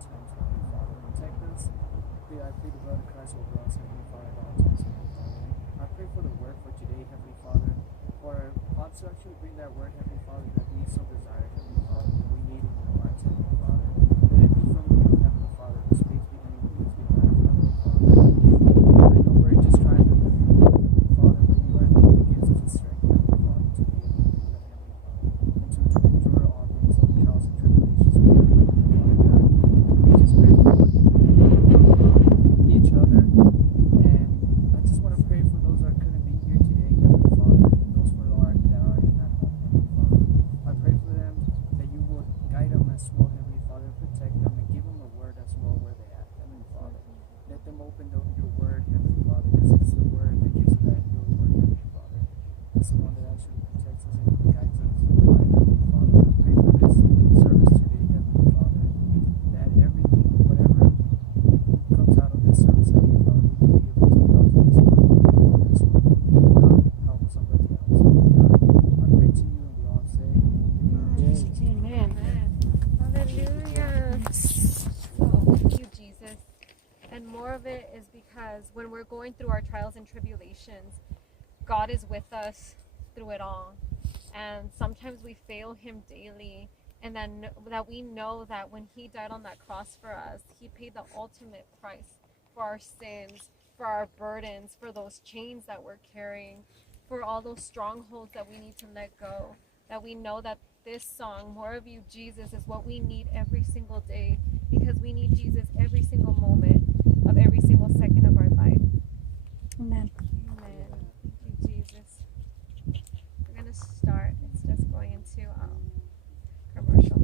times, Heavenly Father. Protect us. I plead the blood of Christ over us, Heavenly Father, at all times, Heavenly Father. I pray for the word for today, Heavenly Father, for Pops to actually bring that word, Heavenly Father, that we so desire, Heavenly Father, that we need in our lives, Heavenly Father. Let it be from you, Heavenly Father, the space behind you, needs behind, Heavenly Father. I know we're just trying to do it, Heavenly Father, but you are the one that gives us the strength, Heavenly Father, to be able to do that, Heavenly Father, and to endure all things, all trials and tribulations, Heavenly Father, God. We just pray for each other, and I just want to pray for those that couldn't be here today, Heavenly Father, and those that are in that home, Heavenly Father. I pray for them that you will guide them as well, Heavenly Father, protect them and give them a word as well where they at, Heavenly Father. Let them open your word, Heavenly Father, because it's the word that gives you that your word, Heavenly Father. It's the one that actually protects us and guides us in life, Heavenly Father. I pray for this service today, Heavenly Father, that everything, whatever comes out of this service, Heavenly Father, we will be able to take out to this one, for this one, if not help somebody else, Lord God. I pray to you and we all say, Amen. Hallelujah. So, thank you, Jesus. And more of it is because when we're going through our trials and tribulations, God is with us through it all. And sometimes we fail Him daily. And then that we know that when He died on that cross for us, He paid the ultimate price for our sins, for our burdens, for those chains that we're carrying, for all those strongholds that we need to let go. That we know that this song, More of You, Jesus, is what we need every single day, because we need Jesus every single moment of every single second of our life. Amen. Amen. Thank you, Jesus. We're going to start. It's just going into commercial.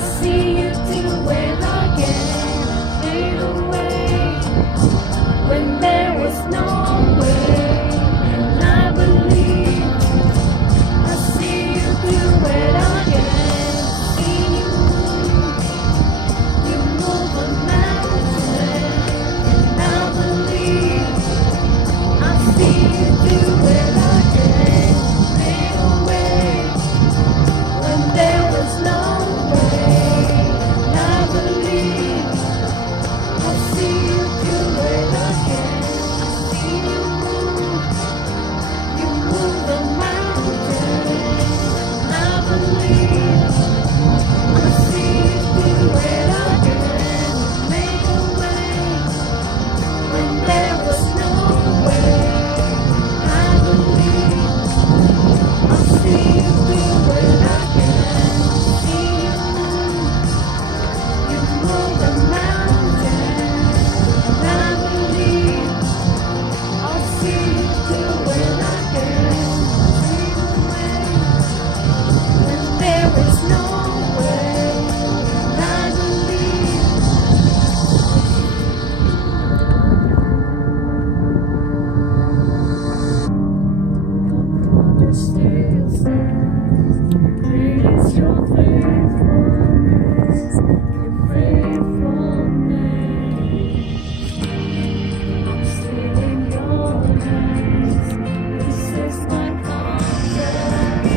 see you do it again. Fade away when there is no way. And I believe I see you do it again. See you move, you move a mountain. And I believe I see you do it again. Fade away when there was no way. And I believe I see you do it again. I see you move the mountain. And I believe I see you do it again. Make a way when there was no way. I believe I see you do it again. See you move the mountain. And I believe I'll see you do it again. When there is no way. And I believe your promise still stands. Great is your faithfulness, your faithfulness. I'm still in your hands. This is my confidence.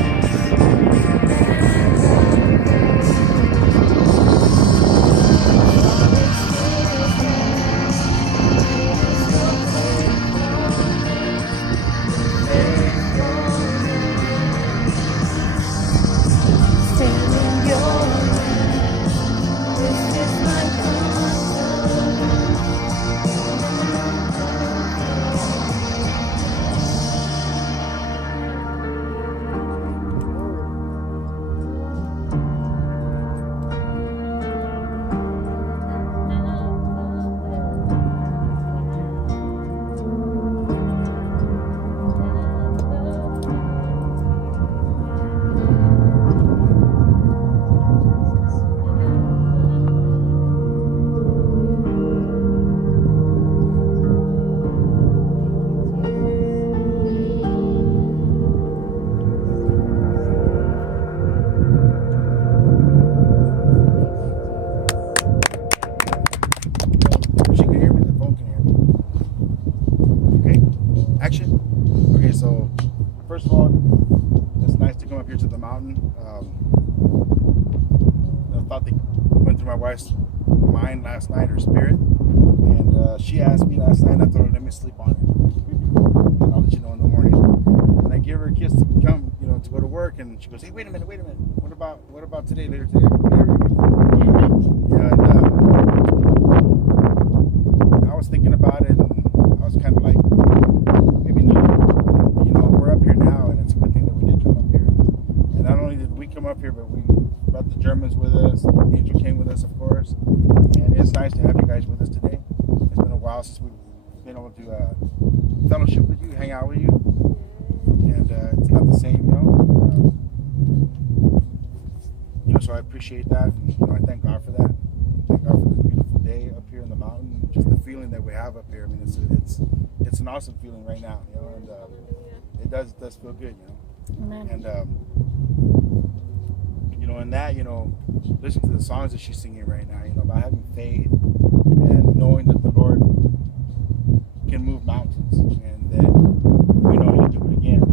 Still in your hands. This is my confidence. She can hear me, the phone can hear me. Okay, action. Okay, so first of all, it's nice to come up here to the mountain. A thought that went through my wife's mind last night, her spirit, and she asked me last night, and I told her, let me sleep on it, and I'll let you know in the morning. And I give her a kiss to come, to go to work, and she goes, hey, wait a minute, what about today, later today? Whatever you want. Yeah, and I was thinking about it, and I was kind of like, maybe not. We're up here now, and it's a good thing that we did come up here. And not only did we come up here, but we brought the Germans with us. Angel came with us, of course. And it's nice to have you guys with us today. It's been a while since we've been able to fellowship with you, hang out with you. And it's not the same, so I appreciate that. And, I thank God for that. Thank God for this beautiful day up here in the mountain. Just the feeling that we have up here. I mean, it's an awesome feeling right now, and it does feel good, Amen. And in that, listen to the songs that she's singing right now, about having faith and knowing that the Lord can move mountains, and that He'll do it again.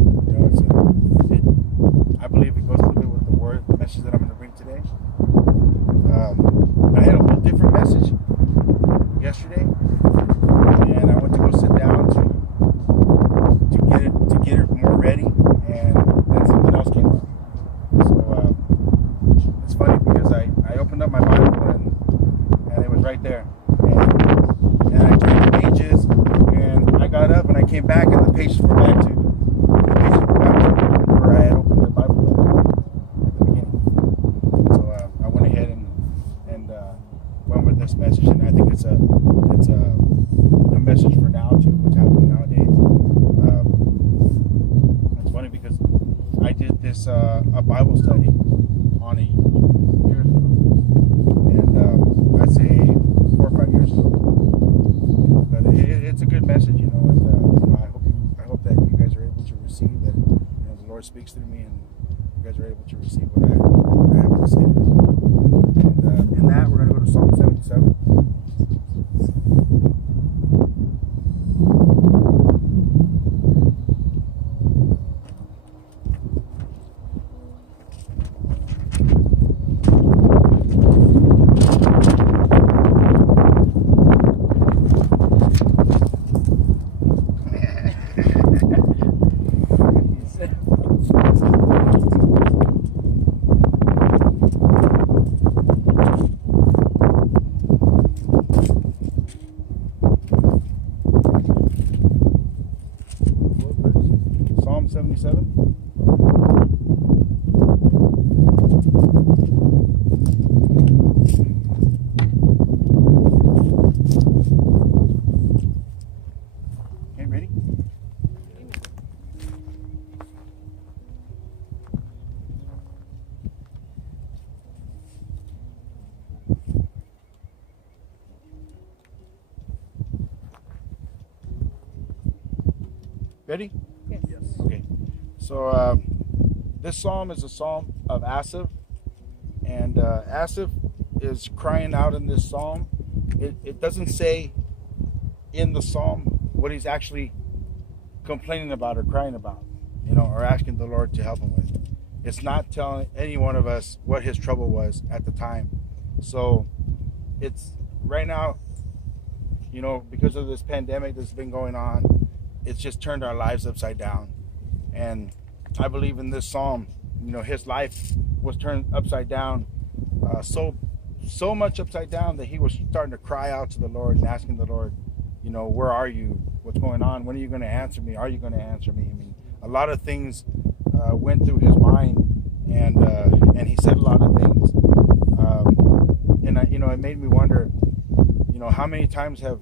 I believe it goes a little bit with the message that I'm going to bring today. I had a whole different message yesterday, and I went to go sit down to get it more ready, and then something else came up. So it's funny because I opened up my Bible and it was right there, and I turned the pages, and I got up and I came back, and the pages were back to where I had opened the Bible at the beginning. So I went ahead and went with this message, and I think it's a message for now too, what's happening nowadays. It's funny because I did this a Bible study on it years ago, speaks through me, and you guys are able to receive what I have to say today. And in that, we're going to go to Psalm 77. Psalm 77. Okay, ready? Ready? Yes. Okay. So this psalm is a psalm of Asaph, and Asaph is crying out in this psalm. It doesn't say in the psalm what he's actually complaining about or crying about, or asking the Lord to help him with. It's not telling any one of us what his trouble was at the time. So it's right now, because of this pandemic that's been going on, it's just turned our lives upside down. And I believe in this psalm, his life was turned upside down, so much upside down that he was starting to cry out to the Lord and asking the Lord, where are you? What's going on? When are you going to answer me? Are you going to answer me? I mean, a lot of things went through his mind, and he said a lot of things. And it made me wonder, how many times have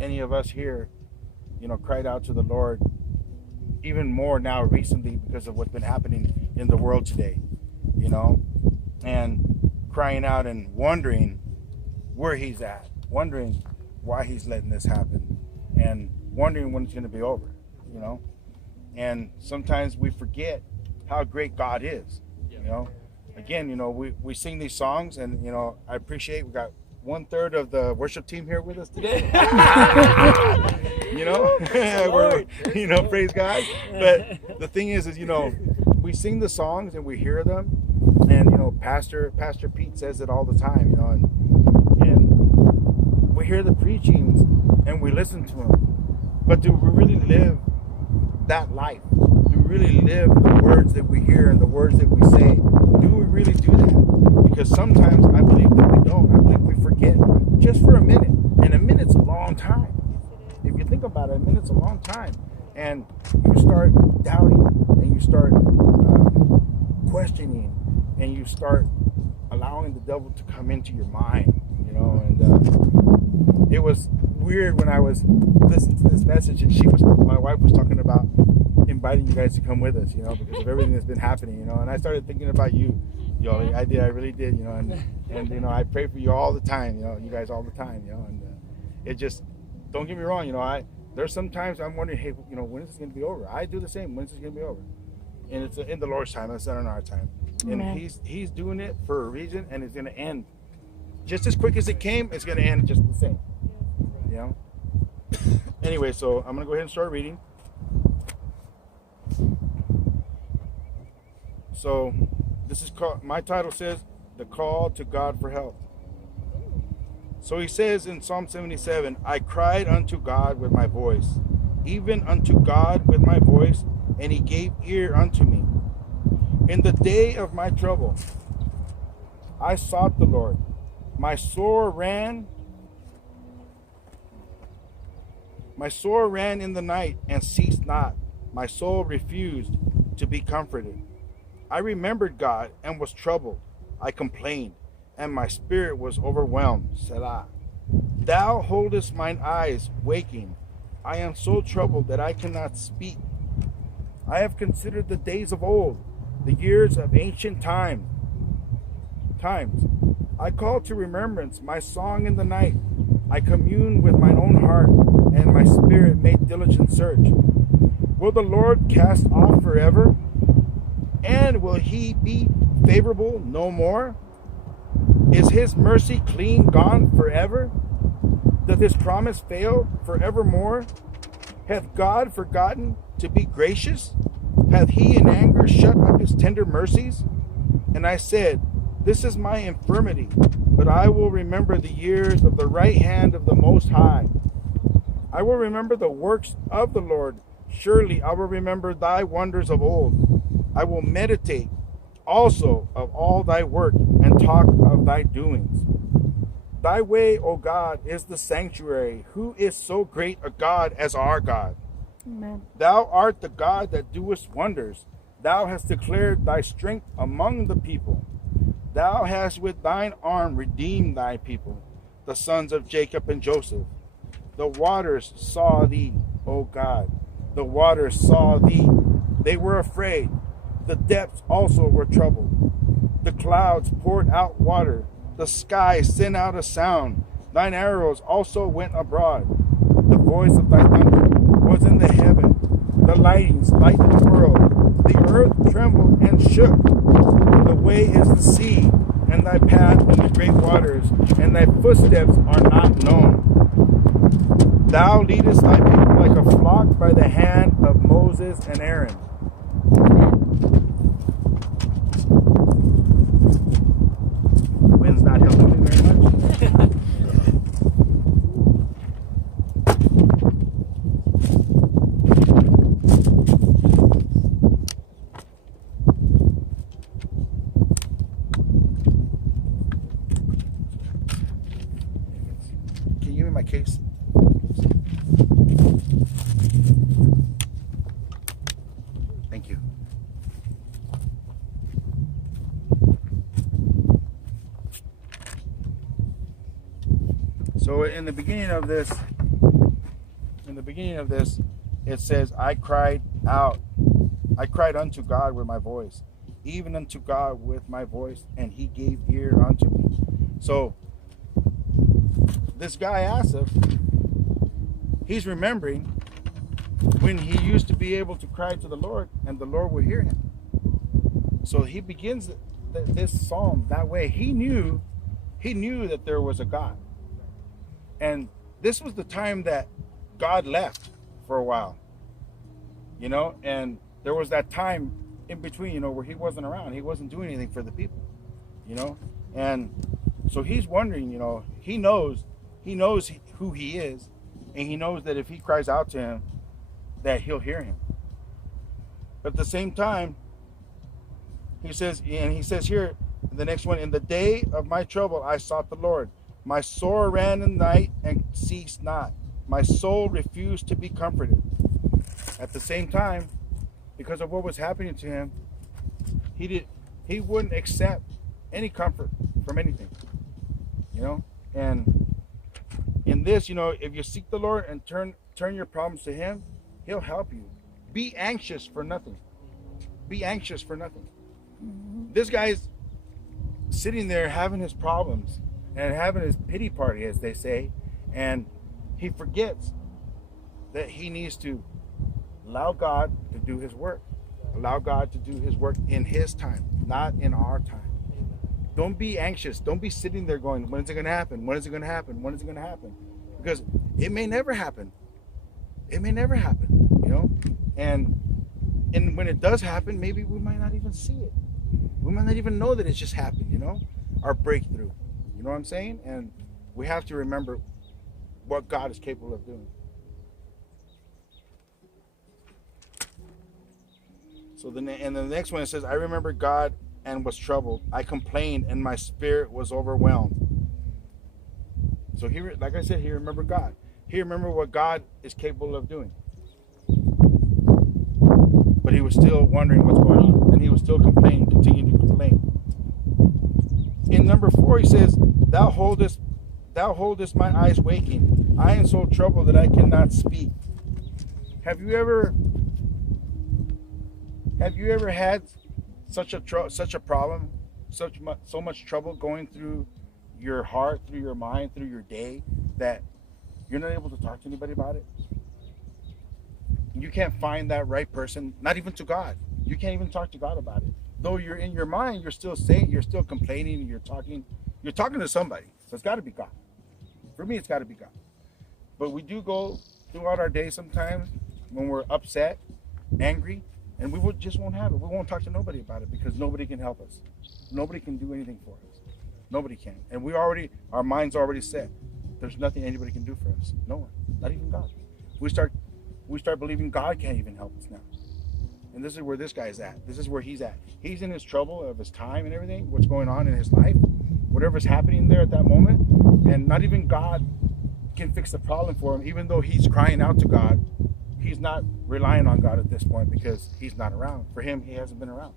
any of us here, cried out to the Lord, even more now recently because of what's been happening in the world today, and crying out and wondering where he's at, wondering why he's letting this happen, and wondering when it's going to be over, and sometimes we forget how great God is, Again, we sing these songs, and I appreciate we got 1/3 of the worship team here with us today. We're, praise God. But the thing is, we sing the songs and we hear them, and Pastor Pete says it all the time, and we hear the preachings and we listen to them. But do we really live that life? Do we really live the words that we hear and the words that we say? Do we really do that? Because sometimes I believe that we don't. I believe we forget just for a minute. And a minute's a long time. If you think about it, a minute's a long time. And you start doubting, and you start questioning, and you start allowing the devil to come into your mind, and it was weird when I was listening to this message, and my wife was talking about inviting you guys to come with us, because of everything that's been happening, and I started thinking about you, Yoli. I really did, and I pray for you all the time, you guys all the time, and it just, don't get me wrong, there's sometimes I'm wondering, hey, when is this going to be over? I do the same. When is this going to be over? And it's in the Lord's time. It's not in our time. And He's doing it for a reason, and it's going to end just as quick as it came. It's going to end just the same. Anyway, so I'm going to go ahead and start reading. So this is called, my title says, The Call to God for Help. So he says in Psalm 77, I cried unto God with my voice, even unto God with my voice, and he gave ear unto me. In the day of my trouble, I sought the Lord. My soul ran in the night and ceased not. My soul refused to be comforted. I remembered God and was troubled. I complained, and my spirit was overwhelmed. Selah. Thou holdest mine eyes waking. I am so troubled that I cannot speak. I have considered the days of old, the years of ancient times. I call to remembrance my song in the night. I commune with mine own heart, and my spirit made diligent search. Will the Lord cast off forever? And will he be favorable no more? Is his mercy clean gone forever? Doth his promise fail forevermore? Hath God forgotten to be gracious? Hath he in anger shut up his tender mercies? And I said, this is my infirmity, but I will remember the years of the right hand of the Most High. I will remember the works of the Lord. Surely I will remember thy wonders of old. I will meditate also of all thy work and talk of thy doings. Thy way, O God, is the sanctuary. Who is so great a God as our God? Amen. Thou art the God that doest wonders. Thou hast declared thy strength among the people. Thou hast with thine arm redeemed thy people, the sons of Jacob and Joseph. The waters saw thee, O God. The waters saw thee. They were afraid. The depths also were troubled. The clouds poured out water. The sky sent out a sound. Thine arrows also went abroad. The voice of thy thunder was in the heaven. The lightnings lightened the world. The earth trembled and shook. The way is the sea, and thy path in the great waters, and thy footsteps are not known. Thou leadest thy people like a flock by the hand of Moses and Aaron. Wind's not helping me very much. Can you give me my case? Thank you. So in the beginning of this, it says, I cried out. I cried unto God with my voice, even unto God with my voice, and he gave ear unto me. So this guy Asaph, he's remembering when he used to be able to cry to the Lord and the Lord would hear him. So he begins this psalm that way. He knew that there was a God. And this was the time that God left for a while, and there was that time in between, where he wasn't around. He wasn't doing anything for the people, and so he's wondering, he knows who he is, and he knows that if he cries out to him, that he'll hear him. But at the same time, he says here, the next one, in the day of my trouble, I sought the Lord. My sore ran in the night and ceased not. My soul refused to be comforted. At the same time, because of what was happening to him, he wouldn't accept any comfort from anything. And in this, if you seek the Lord and turn your problems to him, he'll help you. Be anxious for nothing. Be anxious for nothing. Mm-hmm. This guy's sitting there having his problems and having his pity party, as they say, and he forgets that he needs to allow God to do his work. Allow God to do his work in his time, not in our time. Don't be anxious. Don't be sitting there going, when is it going to happen? When is it going to happen? When is it going to happen? Because it may never happen. It may never happen, And when it does happen, maybe we might not even see it. We might not even know that it's just happened, Our breakthrough. You know what I'm saying? And we have to remember what God is capable of doing. So then, and the next one, it says, I remember God and was troubled. I complained and my spirit was overwhelmed. So he, like I said, he remembered God. He remembered what God is capable of doing. But he was still wondering what's going on. And he was still complaining, continuing to complain. In number 4, he says, Thou holdest my eyes waking. I am so troubled that I cannot speak. Have you ever had such a problem, so much trouble going through your heart, through your mind, through your day, that you're not able to talk to anybody about it? You can't find that right person, not even to God. You can't even talk to God about it. Though you're in your mind, you're still saying, you're still complaining, you're talking to somebody. So it's got to be God. For me, it's got to be God. But we do go throughout our day sometimes when we're upset, angry, and we just won't have it. We won't talk to nobody about it because nobody can help us. Nobody can do anything for us. Nobody can. And our mind's already set. There's nothing anybody can do for us. No one. Not even God. We start believing God can't even help us now. And this is where this guy's at. This is where he's at. He's in his trouble of his time and everything, what's going on in his life, whatever's happening there at that moment. And not even God can fix the problem for him, even though he's crying out to God. He's not relying on God at this point because he's not around. For him, he hasn't been around.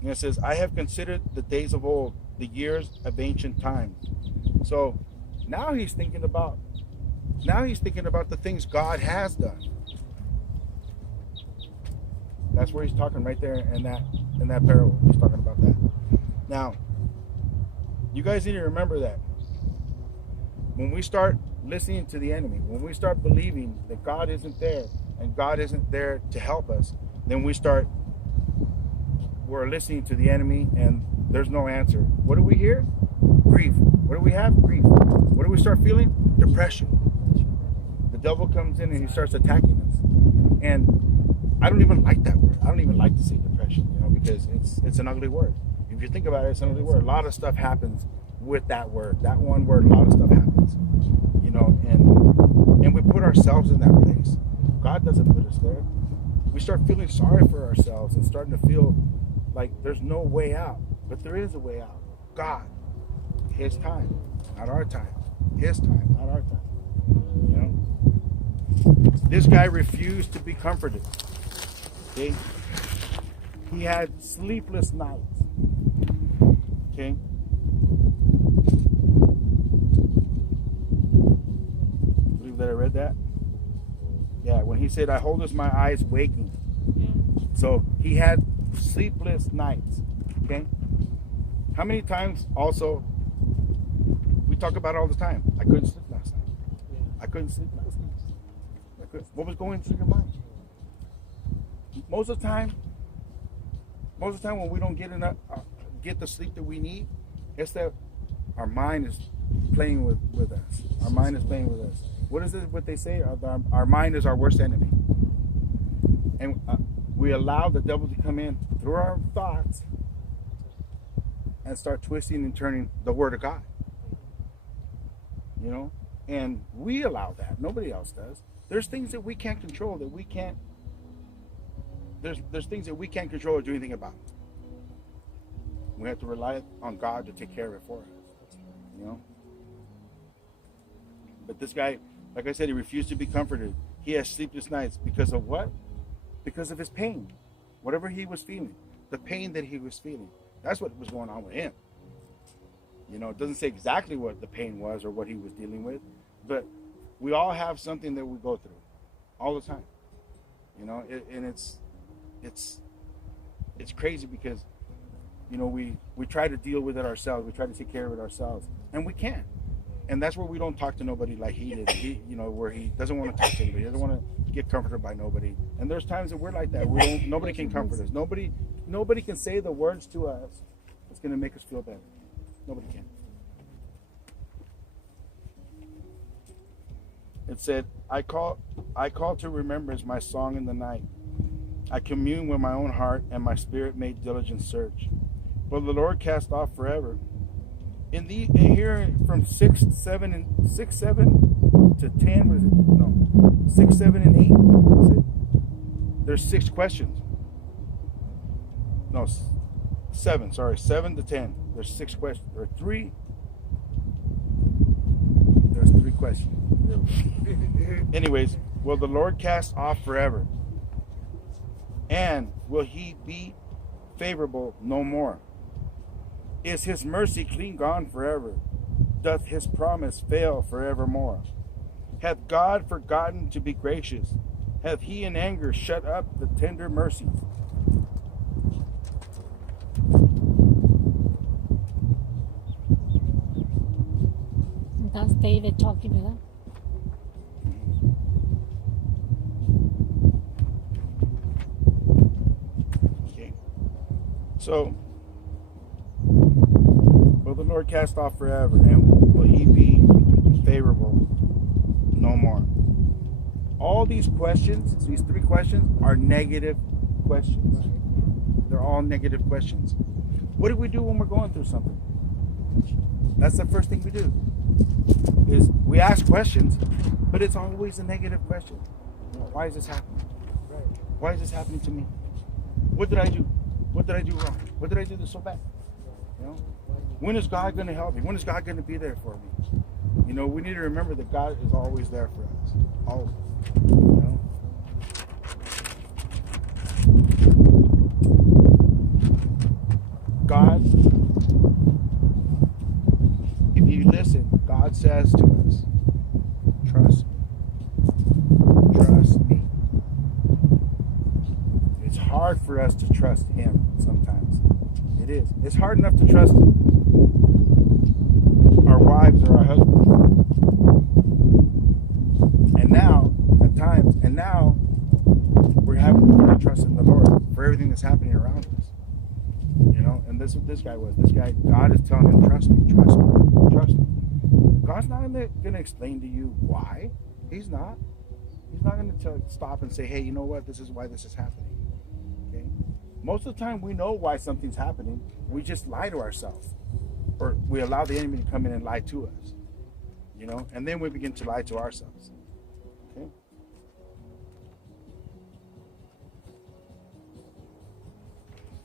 And it says, I have considered the days of old, the years of ancient times. So now he's thinking about the things God has done. That's where he's talking right there in that parable. He's talking about that. Now, you guys need to remember that when we start listening to the enemy, when we start believing that God isn't there and God isn't there to help us, then we're listening to the enemy and there's no answer. What do we hear? Grief. What do we have? Grief. What do we start feeling? Depression. The devil comes in and he starts attacking us. And I don't even like that word. I don't even like to say depression, because it's an ugly word. If you think about it, it's an ugly word. A lot of stuff happens with that word. That one word, a lot of stuff happens. And we put ourselves in that place. God doesn't put us there. We start feeling sorry for ourselves and starting to feel like there's no way out. But there is a way out. God. His time, not our time. His time, not our time. This guy refused to be comforted. Okay? He had sleepless nights. Okay? Believe that I read that? Yeah, when he said, I hold as my eyes waking. So he had sleepless nights. Okay? How many times also, we talk about it all the time, I couldn't sleep last night. I couldn't sleep last night. What was going through your mind? Most of the time when we don't get the sleep that we need, it's that our mind is playing with us. Our mind is playing with us. What is it? What they say? Our mind is our worst enemy, and we allow the devil to come in through our thoughts and start twisting and turning the Word of God. And we allow that. Nobody else does. There's things that we can't control, there's things that we can't control or do anything about. We have to rely on God to take care of it for us. But this guy, like I said, he refused to be comforted. He has sleepless nights because of what? Because of his pain. Whatever he was feeling, the pain that he was feeling. That's what was going on with him. It doesn't say exactly what the pain was or what he was dealing with, but we all have something that we go through all the time. And it's crazy because we try to deal with it ourselves. We try to take care of it ourselves, and we can't. And that's where we don't talk to nobody like he did. Where he doesn't want to talk to anybody. He doesn't want to get comforted by nobody. And there's times that we're like that. Nobody can comfort us. Nobody can say the words to us that's going to make us feel better. Nobody can. It said, I call to remembrance my song in the night. I commune with my own heart, and my spirit made diligent search. But the Lord cast off forever. In here from 6, 7 to 10, what is it? No, 6, 7, and 8. Is it? There's 6 questions. No, 7. Sorry, 7 to 10. There's 6 questions. There are 3. There's 3 questions. Anyways, will the Lord cast off forever? And will he be favorable no more? Is his mercy clean gone forever? Doth his promise fail forevermore? Hath God forgotten to be gracious? Hath he in anger shut up the tender mercies? That's David talking to them. So, will the Lord cast off forever, and will he be favorable no more? All these questions, these 3 questions, are negative questions. They're all negative questions. What do we do when we're going through something? That's the first thing we do. Is we ask questions, but it's always a negative question. Why is this happening? Why is this happening to me? What did I do? What did I do wrong? What did I do that's so bad? You know, when is God going to help me? When is God going to be there for me? You know, we need to remember that God is always there for us. Always. You know? God, if you listen, God says to us, trust me. Trust me. It's hard for us to trust Him sometimes. It is. It's hard enough to trust our wives or our husbands. And now, at times, we're having to put our trust in the Lord for everything that's happening around us. You know, and this is what this guy was. This guy, God is telling him, trust me, trust me, trust me. God's not going to explain to you why. He's not. He's not going to stop and say, hey, you know what? This is why this is happening. Okay? Most of the time, we know why something's happening. We just lie to ourselves. Or we allow the enemy to come in and lie to us. You know? And then we begin to lie to ourselves. Okay?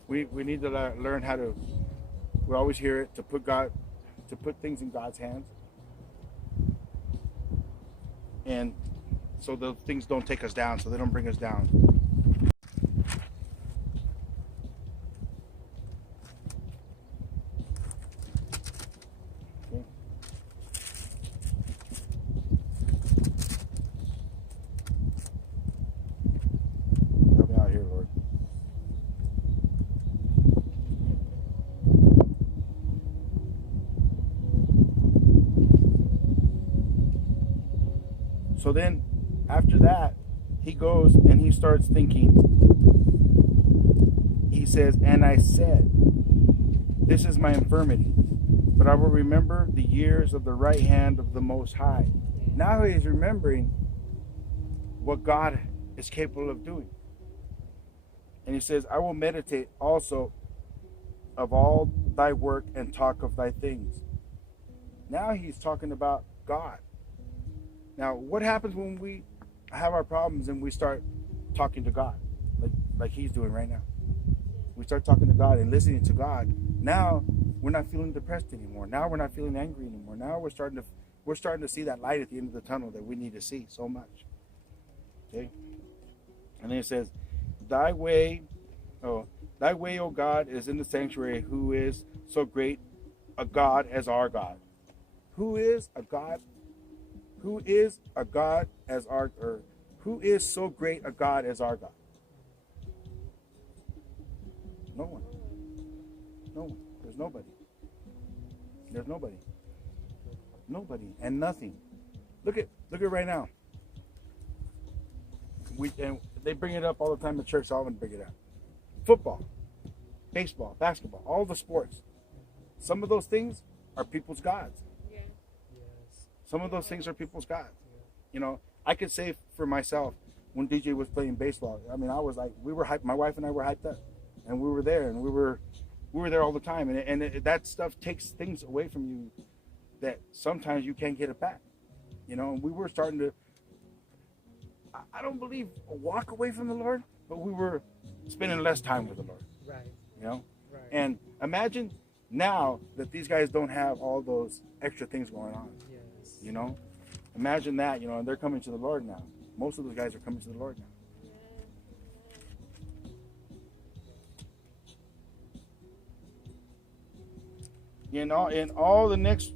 We need to learn how to, we always hear it, to put things in God's hands. And so the things don't take us down, so they don't bring us down. Okay. Help me out here, Lord. So then, after that, he goes and he starts thinking. He says, and I said, this is my infirmity, but I will remember the years of the right hand of the Most High. Now he's remembering what God is capable of doing. And he says, I will meditate also of all thy work and talk of thy things. Now he's talking about God. Now, what happens when we have our problems and we start talking to God, like he's doing right now? We start talking to God and listening to God. Now, we're not feeling depressed anymore. Now, we're not feeling angry anymore. Now, we're starting to see that light at the end of the tunnel that we need to see so much. Okay? And then it says, Thy way, O God, is in the sanctuary. Who is so great a God as our God? Who is a God? Who is a God as our, or who is so great a God as our God? No one. No one. There's nobody. There's nobody. Nobody and nothing. Look at right now. And they bring it up all the time in church, so I'm gonna bring it up. Football, baseball, basketball, all the sports. Some of those things are people's gods. Some of those things are people's gods. You know, I could say for myself, when DJ was playing baseball, I mean, I was like, we were hyped. My wife and I were hyped up, and we were there, and we were there all the time. And that stuff takes things away from you that sometimes you can't get it back. You know, and we were starting to, I don't believe walk away from the Lord, but we were spending less time with the Lord. Right. You know, Right. and imagine now that these guys don't have all those extra things going on. Yes. You know, imagine that, you know, and they're coming to the Lord now. Most of those guys are coming to the Lord now. You know, and all the next,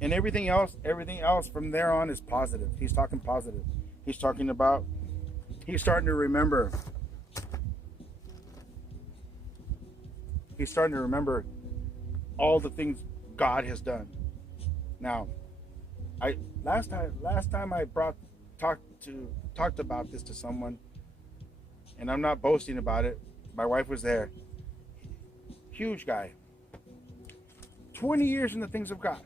and everything else from there on is positive. He's talking positive. He's talking about, he's starting to remember. He's starting to remember all the things God has done. Now, last time I talked about this to someone, and I'm not boasting about it, My wife was there. Huge guy. 20 years in the things of God.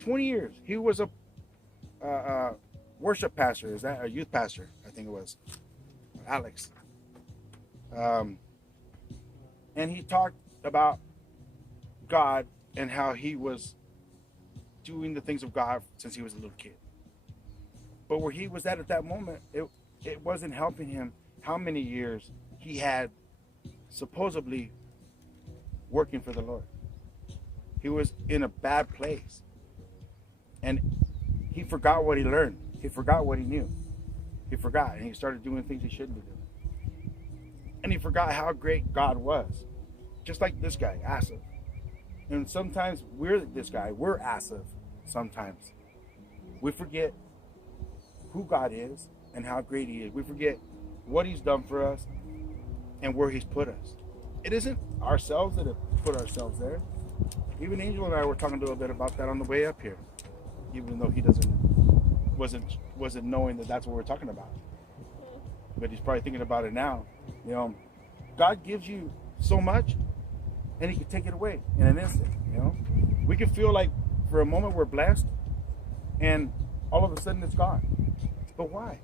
20 years. He was a worship pastor. Is that a youth pastor? I think it was. Alex. And he talked about God and how he was doing the things of God since he was a little kid. But where he was at that moment, it wasn't helping him how many years he had supposedly working for the Lord. He was in a bad place. And he forgot what he learned. He forgot what he knew. He forgot, and he started doing things he shouldn't be doing. And he forgot how great God was. Just like this guy, Asaph. And sometimes we're this guy. We're Asaph sometimes. We forget who God is and how great he is. We forget what he's done for us and where he's put us. It isn't ourselves that have put ourselves there. Even Angel and I were talking a little bit about that on the way up here, even though he wasn't knowing that that's what we're talking about. But he's probably thinking about it now. You know, God gives you so much, and he can take it away in an instant. You know, we can feel like for a moment we're blessed, and all of a sudden it's gone. But why?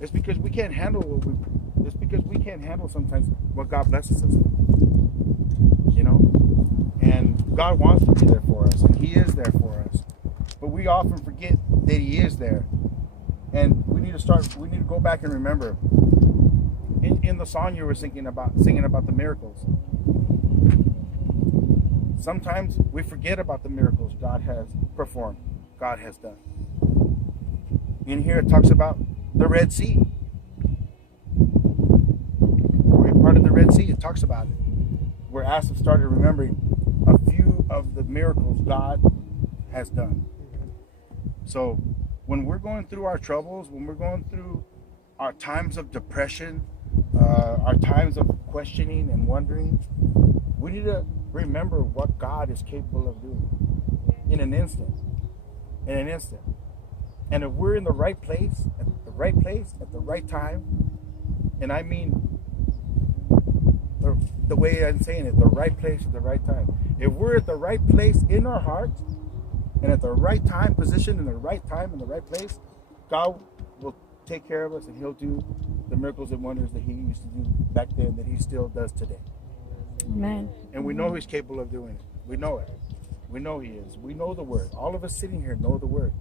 It's because we can't handle it's because we can't handle sometimes what God blesses us with. You know, and God wants to be there for us, and he is there for us. But we often forget that he is there. And we need to go back and remember. In the song you were singing about the miracles. Sometimes we forget about the miracles God has performed, God has done. In here it talks about the Red Sea. We're part of the Red Sea, it talks about it. Where Asaph started remembering a few of the miracles God has done. So when we're going through our troubles, when we're going through our times of depression, our times of questioning and wondering, we need to remember what God is capable of doing in an instant. In an instant. And if we're in the right place, at the right time, and I mean the way I'm saying it, the right place at the right time. If we're at the right place in our hearts, and at the right time, positioned in the right time, in the right place, God will take care of us, and he'll do the miracles and wonders that he used to do back then, that he still does today. Amen. And we know he's capable of doing it. We know it. We know he is. We know the word. All of us sitting here know the word.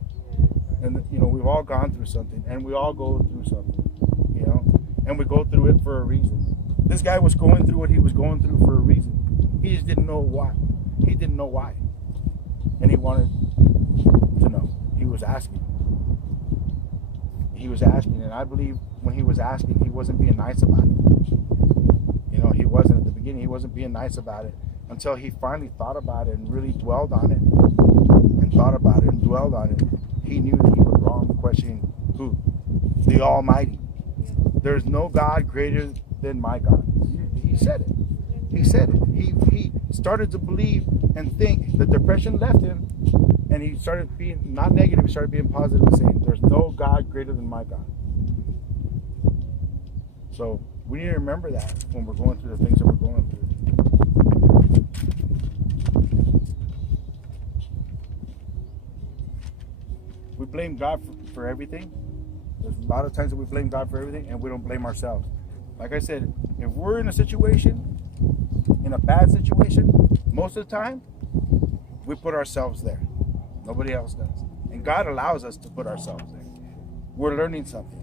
And, you know, we've all gone through something, and we all go through something, you know, and we go through it for a reason. This guy was going through what he was going through for a reason. He just didn't know why. He didn't know why. And he wanted to know. He was asking. He was asking, and I believe when he was asking, he wasn't being nice about it. You know, he wasn't at the beginning. He wasn't being nice about it until he finally thought about it and really dwelled on it and thought about it and dwelled on it. He knew that he was wrong, questioning who? The Almighty. There's no God greater than my God. He said it. He said it. He started to believe and think. The depression left him, and he started being not negative. He started being positive and saying, "There's no God greater than my God." So we need to remember that when we're going through the things that we're going through. We blame God for everything. There's a lot of times that we blame God for everything, and we don't blame ourselves. Like I said, if we're in a situation, in a bad situation, most of the time, we put ourselves there. Nobody else does. And God allows us to put ourselves there. We're learning something.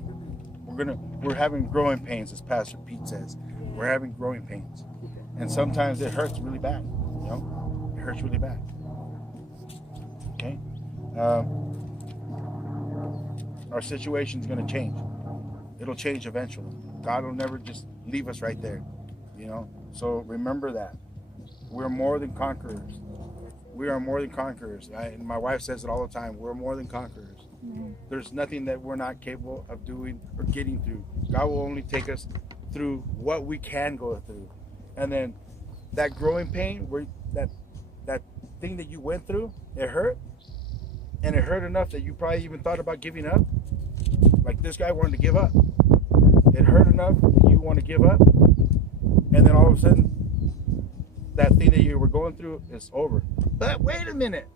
We're having growing pains, as Pastor Pete says. We're having growing pains. And sometimes it hurts really bad. You know? It hurts really bad. Okay? Our situation's going to change. It'll change eventually. God will never just leave us right there. You know? So remember that. We're more than conquerors. We are more than conquerors. And my wife says it all the time. We're more than conquerors. Mm-hmm. There's nothing that we're not capable of doing or getting through. God will only take us through what we can go through. And then that growing pain, where that thing that you went through, it hurt. And it hurt enough that you probably even thought about giving up. Like this guy wanted to give up. it hurt enough that you want to give up, and then all of a sudden that thing that you were going through is over. But wait a minute,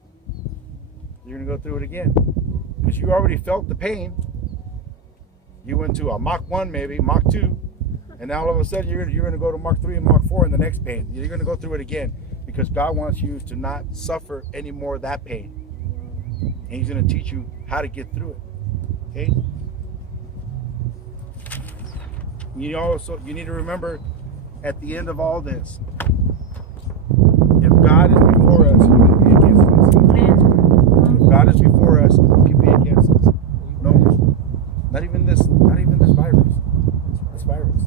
you're gonna go through it again because you already felt the pain. You went to a Mach 1, maybe Mach 2, and now all of a sudden you're gonna go to Mach 3 and Mach 4 in the next pain. You're gonna go through it again because God wants you to not suffer any more of that pain, and He's gonna teach you how to get through it. Okay. You need to remember at the end of all this, if God is before us, who can be against us? If God is before us, who can be against us? No one. Not even this virus. This virus.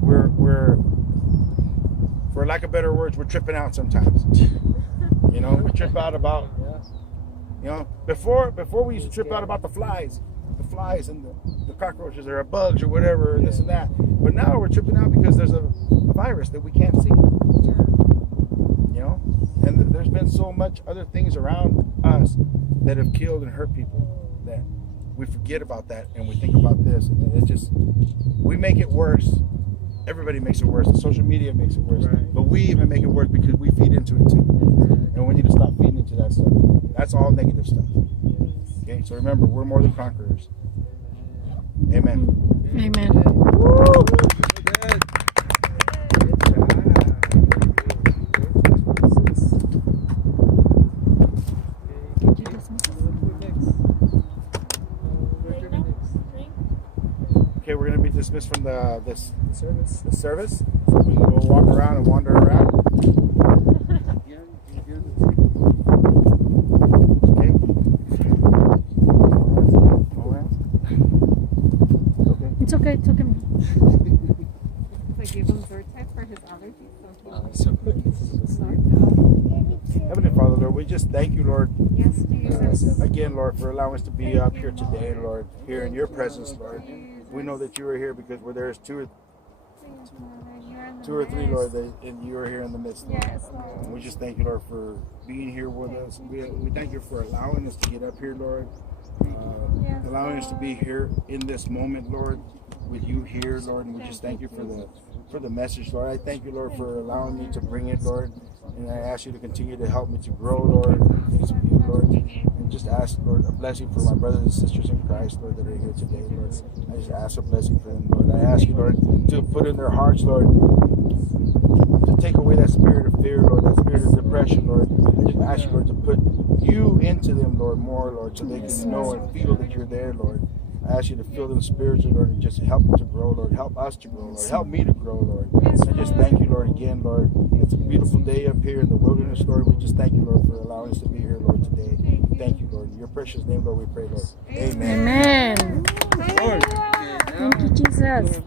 We're for lack of better words, we're tripping out sometimes. You know, we trip out about, you know, before we used to trip out about the flies and the cockroaches or bugs or whatever, and this and that. But now we're tripping out because there's a virus that we can't see. You know, and there's been so much other things around us that have killed and hurt people that we forget about that and we think about this, and it just, we make it worse. Everybody makes it worse. Social media makes it worse, right. But we even make it worse because we feed into it too, and we need to stop feeding into that stuff. That's all negative stuff. Okay, so remember, we're more than conquerors. Amen. Amen. Woo! Okay, we're gonna be dismissed from the service. So we can go walk around and wander around. Okay. It's okay. It's okay. I gave him Zyrtec for his allergies, so Heavenly Father, Lord, we just thank you, Lord. yes, Jesus. Again, Lord, for allowing us to be up here today, Lord, here in your presence, Lord. We know that you are here because where there is two or three, Lord, and you are here in the midst, Lord. Yes, Lord. And we just thank you, Lord, for being here with us. We thank you for allowing us to get up here, Lord. Allowing us to be here in this moment, Lord, with you here, Lord. And we just thank you for the message, Lord. I thank you, Lord, for allowing me to bring it, Lord. And I ask you to continue to help me to grow, Lord, in things of you, Lord. And just ask, Lord, a blessing for my brothers and sisters in Christ, Lord, that are here today, Lord. I just ask a blessing for them, Lord. I ask you, Lord, to put in their hearts, Lord, to take away that spirit of fear, Lord, that spirit of depression, Lord. I just ask you, Lord, to put you into them, Lord, more, Lord, so they can know and feel that you're there, Lord. I ask you to fill them spiritually, Lord, and just help them to grow, Lord. Help us to grow, Lord. Help me to grow, Lord. I just thank you, Lord, again, Lord. It's a beautiful day up here in the wilderness, Lord. We just thank you, Lord, for allowing us to be here, Lord, today. Thank you, Lord. In your precious name, Lord, we pray, Lord. Amen. Amen. Thank you, Jesus.